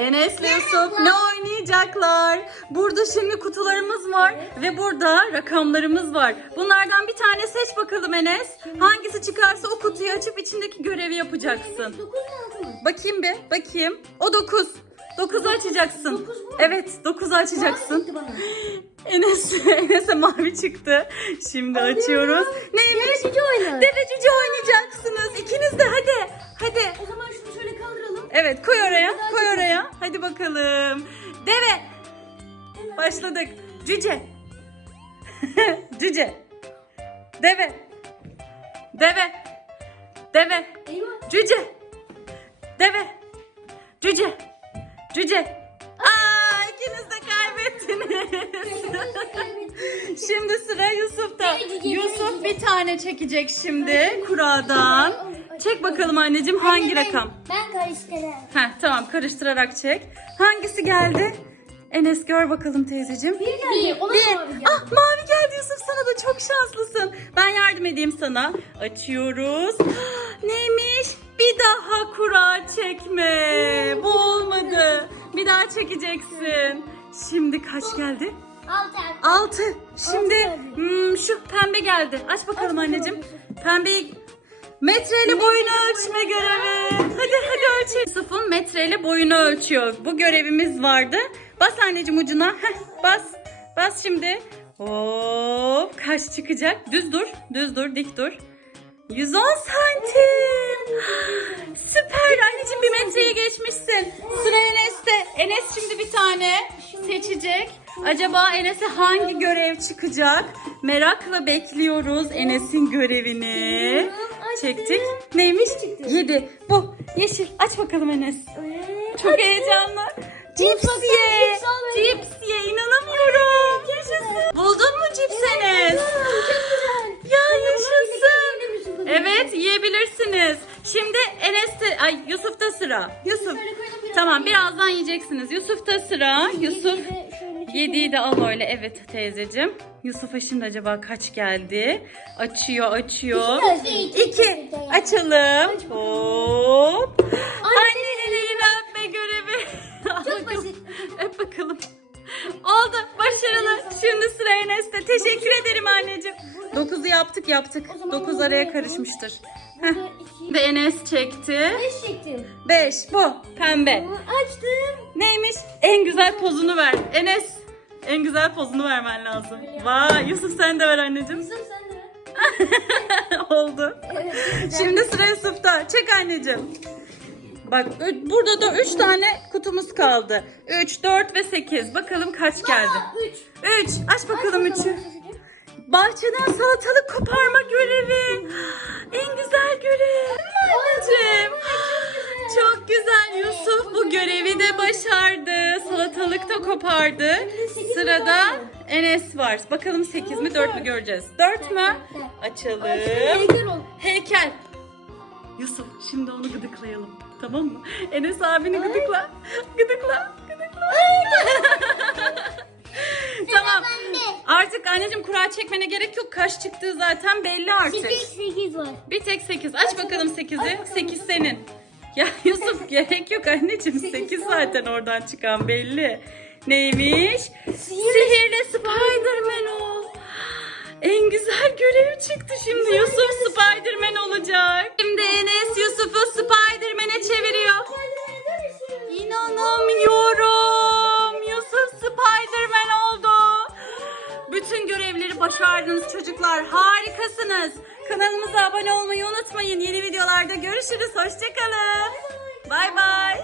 Enes ve Yusuf ne oynayacaklar? Burada şimdi kutularımız var ve burada rakamlarımız var. Bunlardan bir tane seç bakalım Enes. Hangisi çıkarsa o kutuyu açıp içindeki görevi yapacaksın. 9 mu 6 mı? Bakayım bir, bakayım. O 9. 9'u açacaksın. Evet, 9'u açacaksın. Enes, Enes'e mavi çıktı. Şimdi açıyoruz. Neymiş? Başladık. Cüce. Cüce. Deve. Deve. Deve. Cüce. Deve. Cüce. Cüce. Aa ikiniz de kaybettiniz. Şimdi sıra Yusuf'ta. Yusuf bir tane çekecek şimdi kuradan. Çek bakalım anneciğim hangi rakam? Ben karıştırırım. Heh tamam karıştırarak çek. Hangisi geldi? Enes gör bakalım teyzeciğim. Bir geldi. Ona Bir. mavi geldi. Ah mavi geldi Yusuf sana da çok şanslısın. Ben yardım edeyim sana. Açıyoruz. Neymiş? Bir daha kura çekme. Bu olmadı. Bir daha çekeceksin. Şimdi kaç geldi? Altı. Altı. Şimdi geldi. hmm, şu pembe geldi. Aç bakalım Aç anneciğim. Pembeyi metreyle boyunu ölçme görevi. Hadi hadi ölçelim. Yusuf'un metreyle boyunu ölçüyor. Bu görevimiz vardı. Bas anneciğim ucuna. Heh, bas. Bas şimdi. Hop. Kaç çıkacak? Düz dur. Düz dur. Dik dur. 110 santim. Süper. Anneciğim bir metreyi geçmişsin. Sıra Enes'te. Enes şimdi bir tane seçecek. Acaba Enes'e hangi görev çıkacak? Merakla bekliyoruz Enes'in görevini. Çektik. Neymiş? Yedi. Bu. Yeşil. Aç bakalım Enes. Çok heyecanlı. Cips bakalım, ye. cips al beni. Cips ye. İnanamıyorum. Yaşasın. Buldun mu cips Enes? Ya yaşasın. Evet yiyebilirsiniz. Şimdi Enes'te, ay Yusuf'ta sıra. Yusuf. Tamam birazdan yiyeceksiniz. Yusuf'ta sıra. Yusuf. Yediği de al öyle. Evet teyzeciğim. Yusuf'a şimdi acaba kaç geldi? Açıyor açıyor. İki. Açalım. Hop. Annelerin yaptık yaptık. O zaman Dokuz bunu araya yapalım. karışmıştır. Heh. Burada iki. Ve Enes çekti. Beş çektim. Beş. Bu. Pembe. Bunu açtım. Neymiş? En güzel pozunu ver. Enes. En güzel pozunu vermen lazım. Vay Yusuf sen de ver anneciğim. Yusuf sen de. Oldu. Evet. Şimdi sıra Yusuf'ta. Çek anneciğim. Bak ü- burada da 3 tane kutumuz kaldı. 3, 4 ve 8. Bakalım kaç geldi? Üç. 3. Aç bakalım 3'ü. Bahçeden salatalık koparma görevi. En güzel görev. Anneciğim. Çok güzel Yusuf bu görevi de başardı. Salatalık da kopardı. Sırada Enes var. Bakalım 8 mi 4 mü göreceğiz. 4 mü? Açalım. Heykel. Yusuf şimdi onu gıdıklayalım. Tamam mı? Enes abini gıdıkla. Gıdıkla. Gıdıkla. tamam. Artık anneciğim kura çekmene gerek yok. Kaç çıktığı zaten belli artık. Sekiz, sekiz var. Bir tek 8. Aç bakalım 8'i. 8 senin. Ya Yusuf gerek yok anneciğim. Sekiz 8 tamam. zaten oradan çıkan belli. Neymiş? Sihirli Spiderman ol. Başardınız çocuklar. Harikasınız. Kanalımıza abone olmayı unutmayın. Yeni videolarda görüşürüz. Hoşçakalın. Bay bay.